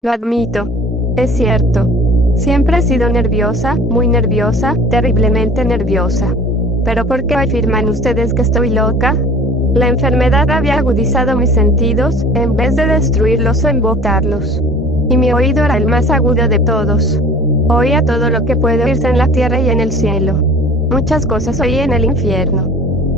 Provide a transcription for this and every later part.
Lo admito. Es cierto. Siempre he sido nerviosa, muy nerviosa, terriblemente nerviosa. ¿Pero por qué afirman ustedes que estoy loca? La enfermedad había agudizado mis sentidos, en vez de destruirlos o embotarlos. Y mi oído era el más agudo de todos. Oía todo lo que puede oírse en la tierra y en el cielo. Muchas cosas oí en el infierno.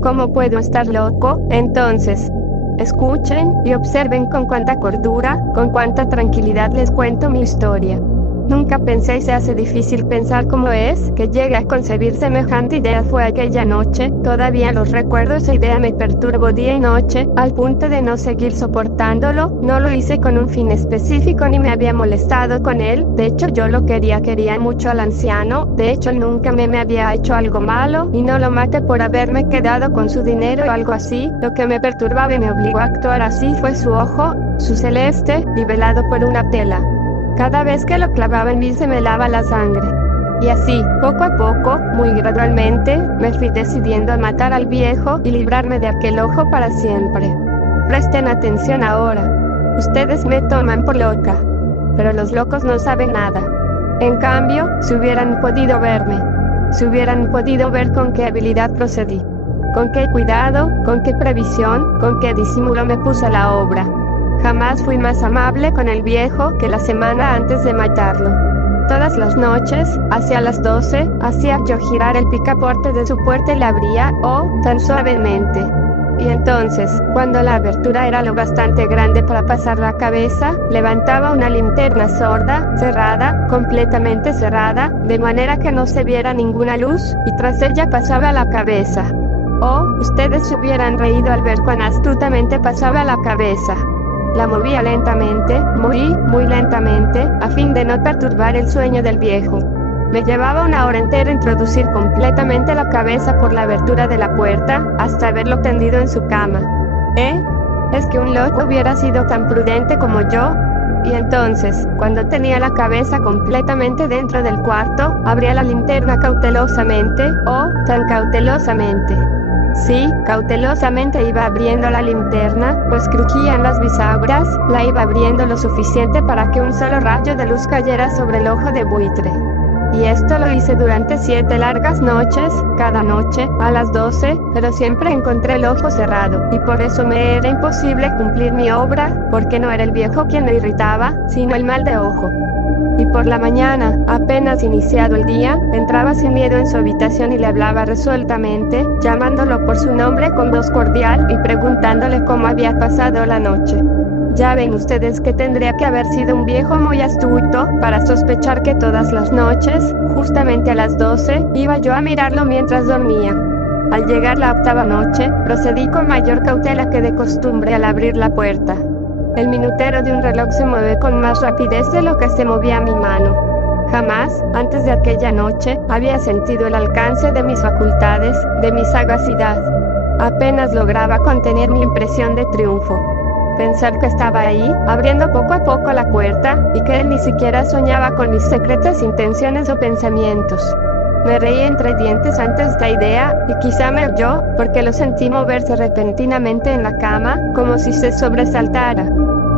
¿Cómo puedo estar loco, entonces? Escuchen y observen con cuánta cordura, con cuánta tranquilidad les cuento mi historia. Nunca pensé y se hace difícil pensar cómo es que llegué a concebir semejante idea. Fue aquella noche, todavía los recuerdo, esa idea me perturbó día y noche, al punto de no seguir soportándolo. No lo hice con un fin específico ni me había molestado con él, de hecho yo lo quería mucho al anciano, de hecho él nunca me había hecho algo malo, y no lo maté por haberme quedado con su dinero o algo así. Lo que me perturbaba y me obligó a actuar así fue su ojo, su celeste, nivelado por una tela. Cada vez que lo clavaba en mí se me helaba la sangre. Y así, poco a poco, muy gradualmente, me fui decidiendo a matar al viejo y librarme de aquel ojo para siempre. Presten atención ahora. Ustedes me toman por loca. Pero los locos no saben nada. En cambio, si hubieran podido verme, si hubieran podido ver con qué habilidad procedí, con qué cuidado, con qué previsión, con qué disimulo me puse a la obra. Jamás fui más amable con el viejo que la semana antes de matarlo. Todas las noches, hacia las 12, hacía yo girar el picaporte de su puerta y la abría, tan suavemente. Y entonces, cuando la abertura era lo bastante grande para pasar la cabeza, levantaba una linterna sorda, cerrada, completamente cerrada, de manera que no se viera ninguna luz, y tras ella pasaba la cabeza. Ustedes se hubieran reído al ver cuán astutamente pasaba la cabeza. La movía lentamente, muy lentamente, a fin de no perturbar el sueño del viejo. Me llevaba una hora entera introducir completamente la cabeza por la abertura de la puerta, hasta haberlo tendido en su cama. ¿Es que un loco hubiera sido tan prudente como yo? Y entonces, cuando tenía la cabeza completamente dentro del cuarto, abría la linterna cautelosamente, tan cautelosamente. Sí, cautelosamente iba abriendo la linterna, pues crujían las bisagras, la iba abriendo lo suficiente para que un solo rayo de luz cayera sobre el ojo de buitre. Y esto lo hice durante 7 largas noches, cada noche, a las 12, pero siempre encontré el ojo cerrado, y por eso me era imposible cumplir mi obra, porque no era el viejo quien me irritaba, sino el mal de ojo. Y por la mañana, apenas iniciado el día, entraba sin miedo en su habitación y le hablaba resueltamente, llamándolo por su nombre con voz cordial y preguntándole cómo había pasado la noche. Ya ven ustedes que tendría que haber sido un viejo muy astuto para sospechar que todas las noches, justamente a las 12, iba yo a mirarlo mientras dormía. Al llegar la 8ª noche, procedí con mayor cautela que de costumbre al abrir la puerta. El minutero de un reloj se mueve con más rapidez de lo que se movía mi mano. Jamás, antes de aquella noche, había sentido el alcance de mis facultades, de mi sagacidad. Apenas lograba contener mi impresión de triunfo. Pensar que estaba ahí, abriendo poco a poco la puerta, y que él ni siquiera soñaba con mis secretas intenciones o pensamientos. Me reí entre dientes ante esta idea, y quizá me oyó, porque lo sentí moverse repentinamente en la cama, como si se sobresaltara.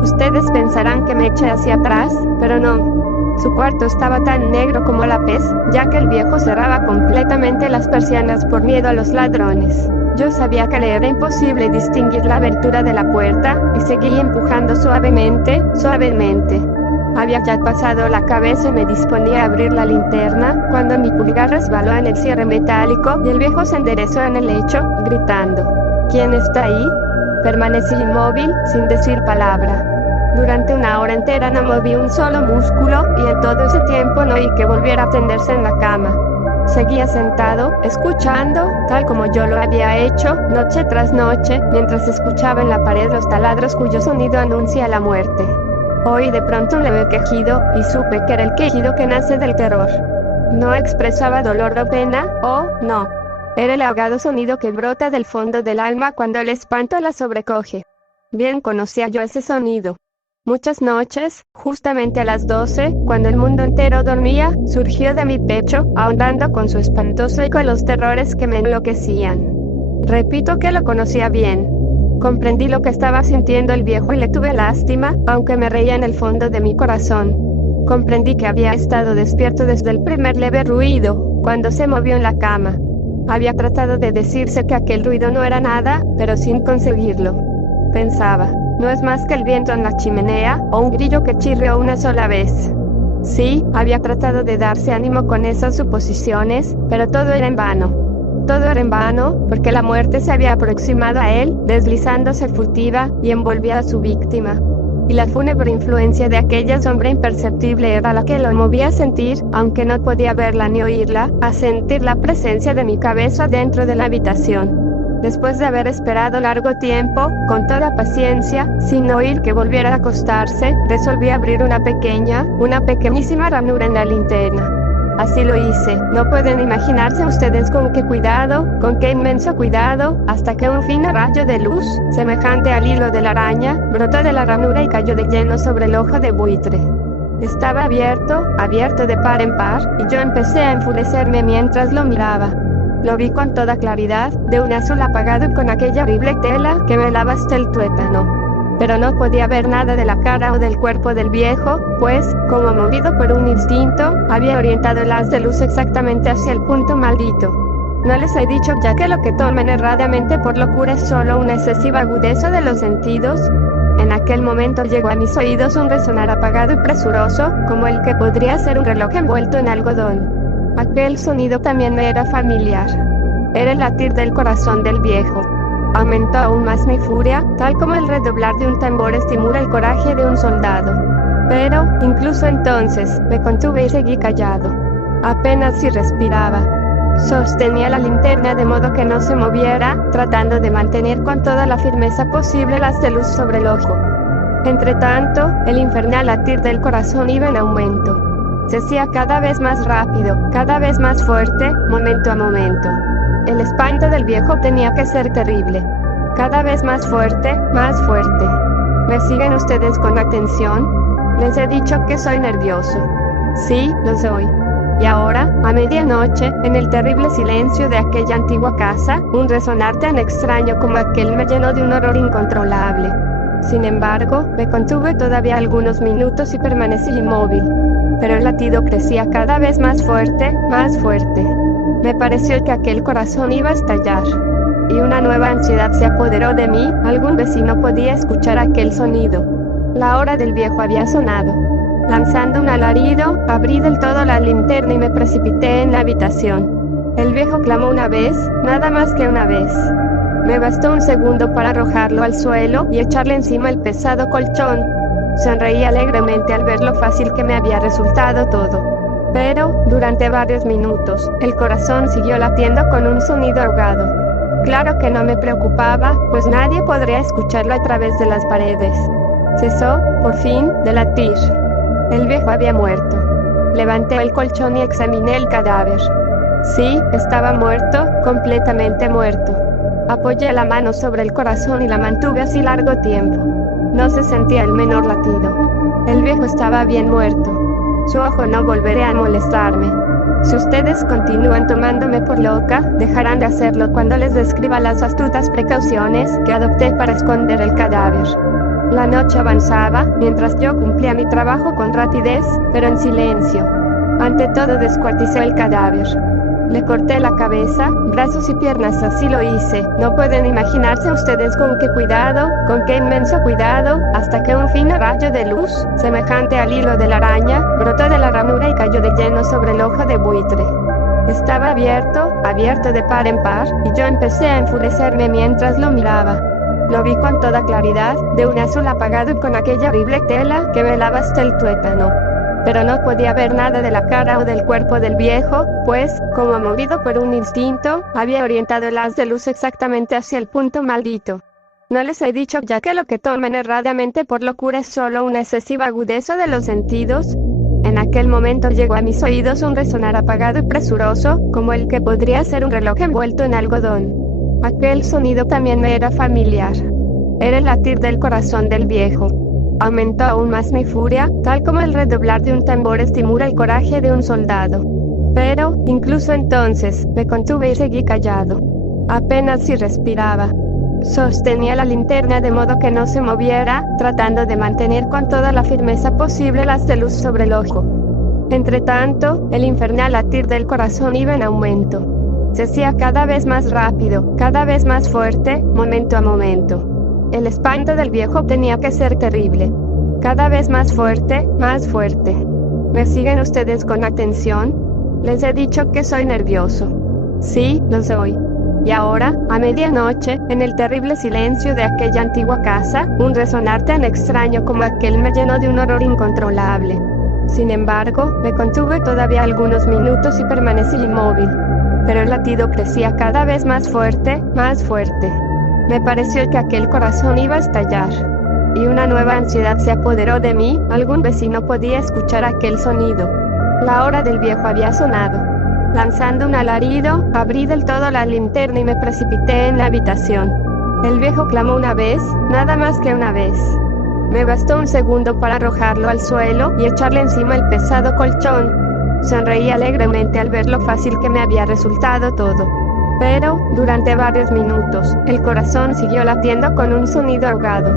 Ustedes pensarán que me eché hacia atrás, pero no. Su cuarto estaba tan negro como la pez, ya que el viejo cerraba completamente las persianas por miedo a los ladrones. Yo sabía que le era imposible distinguir la abertura de la puerta, y seguí empujando suavemente. Había ya pasado la cabeza y me disponía a abrir la linterna, cuando mi pulgar resbaló en el cierre metálico, y el viejo se enderezó en el lecho, gritando: ¿Quién está ahí? Permanecí inmóvil, sin decir palabra. Durante una hora entera no moví un solo músculo, y en todo ese tiempo no oí que volviera a tenderse en la cama. Seguía sentado, escuchando, tal como yo lo había hecho, noche tras noche, mientras escuchaba en la pared los taladros cuyo sonido anuncia la muerte. Oí de pronto un leve quejido, y supe que era el quejido que nace del terror. No expresaba dolor o pena, no. Era el ahogado sonido que brota del fondo del alma cuando el espanto la sobrecoge. Bien conocía yo ese sonido. Muchas noches, justamente a las 12, cuando el mundo entero dormía, surgió de mi pecho, ahondando con su espantoso eco los terrores que me enloquecían. Repito que lo conocía bien. Comprendí lo que estaba sintiendo el viejo y le tuve lástima, aunque me reía en el fondo de mi corazón. Comprendí que había estado despierto desde el primer leve ruido, cuando se movió en la cama. Había tratado de decirse que aquel ruido no era nada, pero sin conseguirlo. Pensaba, no es más que el viento en la chimenea, o un grillo que chirrió una sola vez. Sí, había tratado de darse ánimo con esas suposiciones, pero todo era en vano. Todo era en vano, porque la muerte se había aproximado a él, deslizándose furtiva, y envolvía a su víctima. Y la fúnebre influencia de aquella sombra imperceptible era la que lo movía a sentir, aunque no podía verla ni oírla, a sentir la presencia de mi cabeza dentro de la habitación. Después de haber esperado largo tiempo, con toda paciencia, sin oír que volviera a acostarse, resolví abrir una pequeñísima ranura en la linterna. Así lo hice. No pueden imaginarse ustedes con qué cuidado, con qué inmenso cuidado, hasta que un fino rayo de luz, semejante al hilo de la araña, brotó de la ranura y cayó de lleno sobre el ojo de buitre. Estaba abierto de par en par, y yo empecé a enfurecerme mientras lo miraba. Lo vi con toda claridad, de un azul apagado y con aquella horrible tela que me velaba hasta el tuétano. Pero no podía ver nada de la cara o del cuerpo del viejo, pues, como movido por un instinto, había orientado el haz de luz exactamente hacia el punto maldito. ¿No les he dicho ya que lo que toman erradamente por locura es solo una excesiva agudeza de los sentidos? En aquel momento llegó a mis oídos un resonar apagado y presuroso, como el que podría ser un reloj envuelto en algodón. Aquel sonido también me era familiar. Era el latir del corazón del viejo. Aumentó aún más mi furia, tal como el redoblar de un tambor estimula el coraje de un soldado. Pero, incluso entonces, me contuve y seguí callado. Apenas si respiraba. Sostenía la linterna de modo que no se moviera, tratando de mantener con toda la firmeza posible el haz de luz sobre el ojo. Entretanto, el infernal latir del corazón iba en aumento. Se hacía cada vez más rápido, cada vez más fuerte, momento a momento. El espanto del viejo tenía que ser terrible. Cada vez más fuerte, más fuerte. ¿Me siguen ustedes con atención? Les he dicho que soy nervioso. Sí, lo soy. Y ahora, a medianoche, en el terrible silencio de aquella antigua casa, un resonar tan extraño como aquel me llenó de un horror incontrolable. Sin embargo, me contuve todavía algunos minutos y permanecí inmóvil. Pero el latido crecía cada vez más fuerte, más fuerte. Me pareció que aquel corazón iba a estallar. Y una nueva ansiedad se apoderó de mí. Algún vecino podía escuchar aquel sonido. La hora del viejo había sonado. Lanzando un alarido, abrí del todo la linterna y me precipité en la habitación. El viejo clamó una vez, nada más que una vez. Me bastó un segundo para arrojarlo al suelo y echarle encima el pesado colchón. Sonreí alegremente al ver lo fácil que me había resultado todo. Pero, durante varios minutos, el corazón siguió latiendo con un sonido ahogado. Claro que no me preocupaba, pues nadie podría escucharlo a través de las paredes. Cesó, por fin, de latir. El viejo había muerto. Levanté el colchón y examiné el cadáver. Sí, estaba muerto, completamente muerto. Apoyé la mano sobre el corazón y la mantuve así largo tiempo. No se sentía el menor latido. El viejo estaba bien muerto. Su ojo no volverá a molestarme. Si ustedes continúan tomándome por loca, dejarán de hacerlo cuando les describa las astutas precauciones que adopté para esconder el cadáver. La noche avanzaba, mientras yo cumplía mi trabajo con rapidez, pero en silencio. Ante todo descuarticé el cadáver. Le corté la cabeza, brazos y piernas, así lo hice. No pueden imaginarse ustedes con qué cuidado, con qué inmenso cuidado, hasta que un fino rayo de luz, semejante al hilo de la araña, brotó de la ranura y cayó de lleno sobre el ojo de buitre. Estaba abierto de par en par, y yo empecé a enfurecerme mientras lo miraba. Lo vi con toda claridad, de un azul apagado y con aquella horrible tela que velaba hasta el tuétano. Pero no podía ver nada de la cara o del cuerpo del viejo, pues, como movido por un instinto, había orientado el haz de luz exactamente hacia el punto maldito. ¿No les he dicho ya que lo que toman erradamente por locura es solo una excesiva agudeza de los sentidos? En aquel momento llegó a mis oídos un resonar apagado y presuroso, como el que podría ser un reloj envuelto en algodón. Aquel sonido también me era familiar. Era el latir del corazón del viejo. Aumentó aún más mi furia, tal como el redoblar de un tambor estimula el coraje de un soldado. Pero, incluso entonces, me contuve y seguí callado. Apenas si respiraba. Sostenía la linterna de modo que no se moviera, tratando de mantener con toda la firmeza posible las de luz sobre el ojo. Entretanto, el infernal latir del corazón iba en aumento. Se hacía cada vez más rápido, cada vez más fuerte, momento a momento. El espanto del viejo tenía que ser terrible. Cada vez más fuerte, más fuerte. ¿Me siguen ustedes con atención? Les he dicho que soy nervioso. Sí, lo soy. Y ahora, a medianoche, en el terrible silencio de aquella antigua casa, un resonar tan extraño como aquel me llenó de un horror incontrolable. Sin embargo, me contuve todavía algunos minutos y permanecí inmóvil. Pero el latido crecía cada vez más fuerte, más fuerte. Me pareció que aquel corazón iba a estallar. Y una nueva ansiedad se apoderó de mí. Algún vecino podía escuchar aquel sonido. La hora del viejo había sonado. Lanzando un alarido, abrí del todo la linterna y me precipité en la habitación. El viejo clamó una vez, nada más que una vez. Me bastó un segundo para arrojarlo al suelo y echarle encima el pesado colchón. Sonreí alegremente al ver lo fácil que me había resultado todo. Pero, durante varios minutos, el corazón siguió latiendo con un sonido ahogado.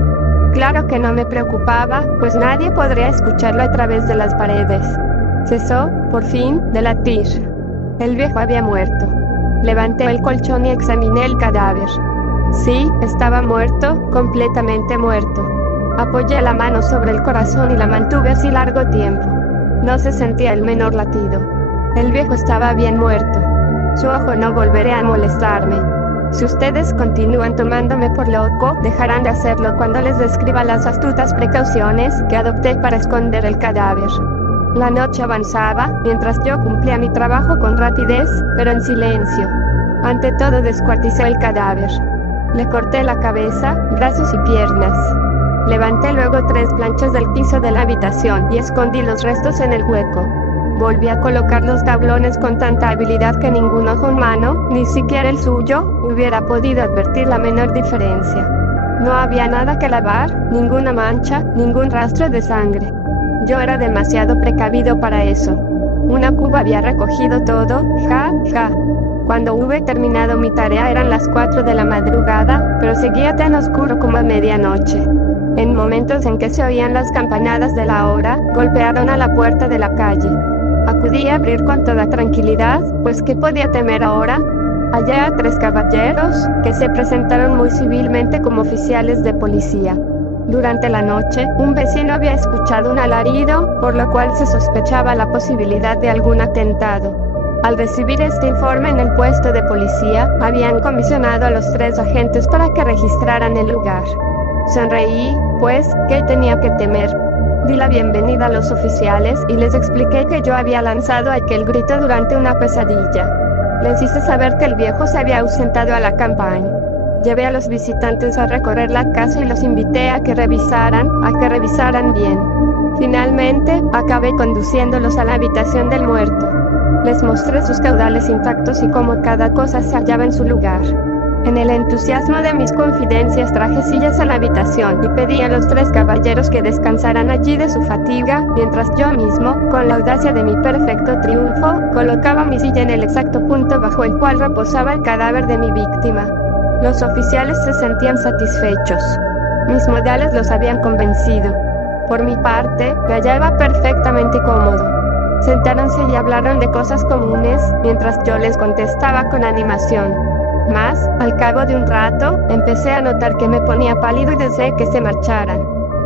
Claro que no me preocupaba, pues nadie podría escucharlo a través de las paredes. Cesó, por fin, de latir. El viejo había muerto. Levanté el colchón y examiné el cadáver. Sí, estaba muerto, completamente muerto. Apoyé la mano sobre el corazón y la mantuve así largo tiempo. No se sentía el menor latido. El viejo estaba bien muerto. Su ojo no volverá a molestarme. Si ustedes continúan tomándome por loco, dejarán de hacerlo cuando les describa las astutas precauciones que adopté para esconder el cadáver. La noche avanzaba, mientras yo cumplía mi trabajo con rapidez, pero en silencio. Ante todo descuarticé el cadáver. Le corté la cabeza, brazos y piernas. Levanté luego 3 planchas del piso de la habitación y escondí los restos en el hueco. Volví a colocar los tablones con tanta habilidad que ningún ojo humano, ni siquiera el suyo, hubiera podido advertir la menor diferencia. No había nada que lavar, ninguna mancha, ningún rastro de sangre. Yo era demasiado precavido para eso. Una cuba había recogido todo, ja, ja. Cuando hube terminado mi tarea eran las 4 de la madrugada, pero seguía tan oscuro como a medianoche. En momentos en que se oían las campanadas de la hora, golpearon a la puerta de la calle. Acudí a abrir con toda tranquilidad, pues ¿qué podía temer ahora? Hallé a 3 caballeros, que se presentaron muy civilmente como oficiales de policía. Durante la noche, un vecino había escuchado un alarido, por lo cual se sospechaba la posibilidad de algún atentado. Al recibir este informe en el puesto de policía, habían comisionado a los 3 agentes para que registraran el lugar. Sonreí, pues, ¿qué tenía que temer? Di la bienvenida a los oficiales y les expliqué que yo había lanzado aquel grito durante una pesadilla. Les hice saber que el viejo se había ausentado a la campaña. Llevé a los visitantes a recorrer la casa y los invité a que revisaran bien. Finalmente, acabé conduciéndolos a la habitación del muerto. Les mostré sus caudales intactos y cómo cada cosa se hallaba en su lugar. En el entusiasmo de mis confidencias traje sillas a la habitación y pedí a los 3 caballeros que descansaran allí de su fatiga, mientras yo mismo, con la audacia de mi perfecto triunfo, colocaba mi silla en el exacto punto bajo el cual reposaba el cadáver de mi víctima. Los oficiales se sentían satisfechos. Mis modales los habían convencido. Por mi parte, me hallaba perfectamente cómodo. Sentáronse y hablaron de cosas comunes, mientras yo les contestaba con animación. Mas, al cabo de un rato, empecé a notar que me ponía pálido y deseé que se marcharan.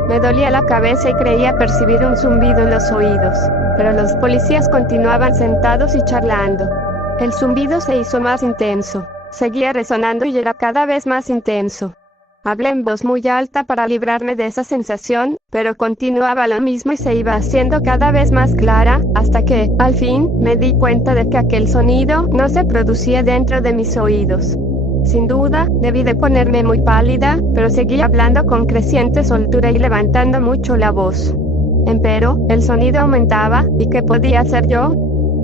Me dolía la cabeza y creía percibir un zumbido en los oídos, pero los policías continuaban sentados y charlando. El zumbido se hizo más intenso, seguía resonando y era cada vez más intenso. Hablé en voz muy alta para librarme de esa sensación, pero continuaba lo mismo y se iba haciendo cada vez más clara, hasta que, al fin, me di cuenta de que aquel sonido no se producía dentro de mis oídos. Sin duda, debí de ponerme muy pálida, pero seguí hablando con creciente soltura y levantando mucho la voz. Empero, el sonido aumentaba, ¿y qué podía hacer yo?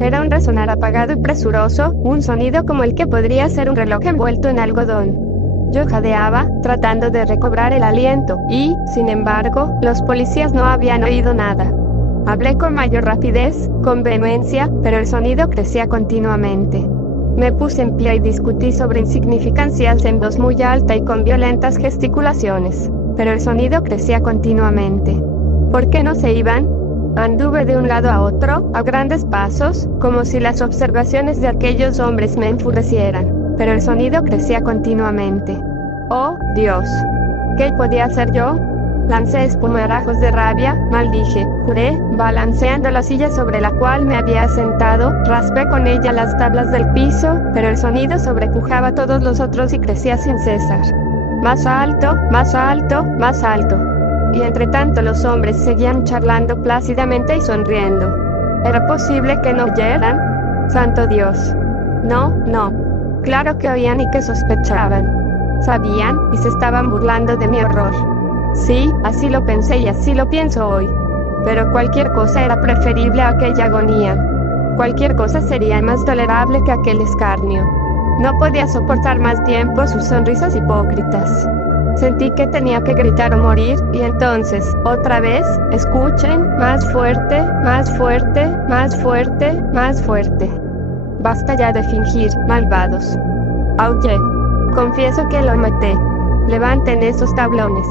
Era un resonar apagado y presuroso, un sonido como el que podría ser un reloj envuelto en algodón. Yo jadeaba, tratando de recobrar el aliento, y, sin embargo, los policías no habían oído nada. Hablé con mayor rapidez, con vehemencia, pero el sonido crecía continuamente. Me puse en pie y discutí sobre insignificancias en voz muy alta y con violentas gesticulaciones, pero el sonido crecía continuamente. ¿Por qué no se iban? Anduve de un lado a otro, a grandes pasos, como si las observaciones de aquellos hombres me enfurecieran, pero el sonido crecía continuamente. ¡Oh, Dios! ¿Qué podía hacer yo? Lancé espumarajos de rabia, maldije, juré, balanceando la silla sobre la cual me había sentado, raspé con ella las tablas del piso, pero el sonido sobrepujaba a todos los otros y crecía sin cesar. Más alto, más alto, más alto. Y entre tanto los hombres seguían charlando plácidamente y sonriendo. ¿Era posible que no oyeran? ¡Santo Dios! No, no. Claro que oían y que sospechaban. Sabían, y se estaban burlando de mi horror. Sí, así lo pensé y así lo pienso hoy. Pero cualquier cosa era preferible a aquella agonía. Cualquier cosa sería más tolerable que aquel escarnio. No podía soportar más tiempo sus sonrisas hipócritas. Sentí que tenía que gritar o morir, y entonces, otra vez, escuchen, más fuerte, más fuerte, más fuerte, más fuerte. Basta ya de fingir, malvados. Aullé. Confieso que lo maté. Levanten esos tablones.